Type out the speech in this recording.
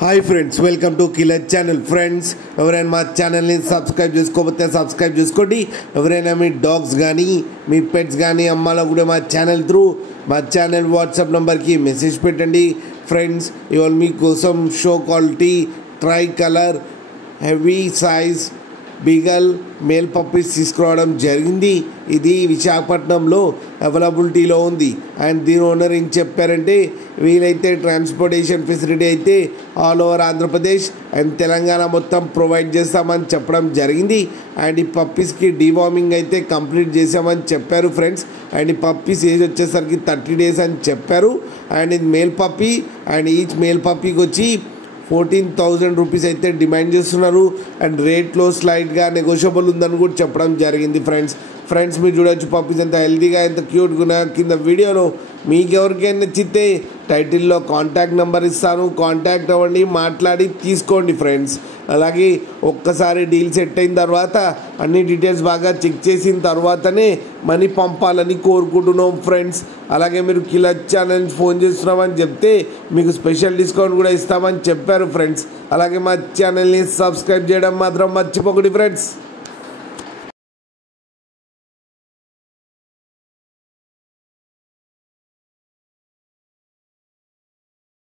Hi friends, welcome to killer channel. Friends, ఎవరైనా మా ఛానల్ని సబ్స్క్రైబ్ చేసుకోకపోతే సబ్స్క్రైబ్ చేసుకోండి. ఎవరైనా మీ డాగ్స్ కానీ మీ పెట్స్ కానీ అమ్మాలో కూడా మా ఛానల్ త్రూ మా ఛానల్ వాట్సాప్ నెంబర్కి మెసేజ్ పెట్టండి. ఫ్రెండ్స్, ఇవాళ మీకోసం show quality try colour heavy size beagle male puppies తీసుకురావడం జరిగింది. ఇది విశాఖపట్నంలో అవైలబిలిటీలో ఉంది. అండ్ దీని ఓనర్ ఏం చెప్పారంటే, వీలైతే ట్రాన్స్పోర్టేషన్ ఫెసిలిటీ అయితే all over Andhra Pradesh and Telangana మొత్తం ప్రొవైడ్ చేస్తామని చెప్పడం జరిగింది. అండ్ ఈ పప్పీస్కి డీవార్మింగ్ అయితే కంప్లీట్ చేసామని చెప్పారు ఫ్రెండ్స్. అండ్ ఈ పప్పీస్ ఏజ్ వచ్చేసరికి 30 days అని చెప్పారు. అండ్ ఇది male puppy and each male పప్పీకి వచ్చి 14,000 రూపీస్ అయితే డిమాండ్ చేస్తున్నారు. అండ్ రేట్లో స్లైడ్గా నెగోషియబుల్ ఉందని కూడా చెప్పడం జరిగింది ఫ్రెండ్స్ మీరు చూడవచ్చు పప్పీస్ ఎంత హెల్తీగా ఎంత క్యూట్గా ఉన్నారు. కింద వీడియోలో మీకు ఎవరికైనా నచ్చితే టైటిల్లో కాంటాక్ట్ నెంబర్ ఇస్తాను, కాంటాక్ట్ అవ్వండి, మాట్లాడి తీసుకోండి ఫ్రెండ్స్. అలాగే ఒక్కసారి డీల్ సెట్ అయిన తర్వాత అన్ని డీటెయిల్స్ బాగా చెక్ చేసిన తర్వాతనే మనీ పంపాలని కోరుకుంటున్నాం ఫ్రెండ్స్. అలాగే మీరు కిలర్ ఛానల్ ఫోన్ చేస్తున్నామని చెప్తే మీకు స్పెషల్ డిస్కౌంట్ కూడా ఇస్తామని చెప్పారు ఫ్రెండ్స్. అలాగే మా ఛానల్ని సబ్స్క్రైబ్ చేయడం మాత్రం మర్చిపోకండి ఫ్రెండ్స్.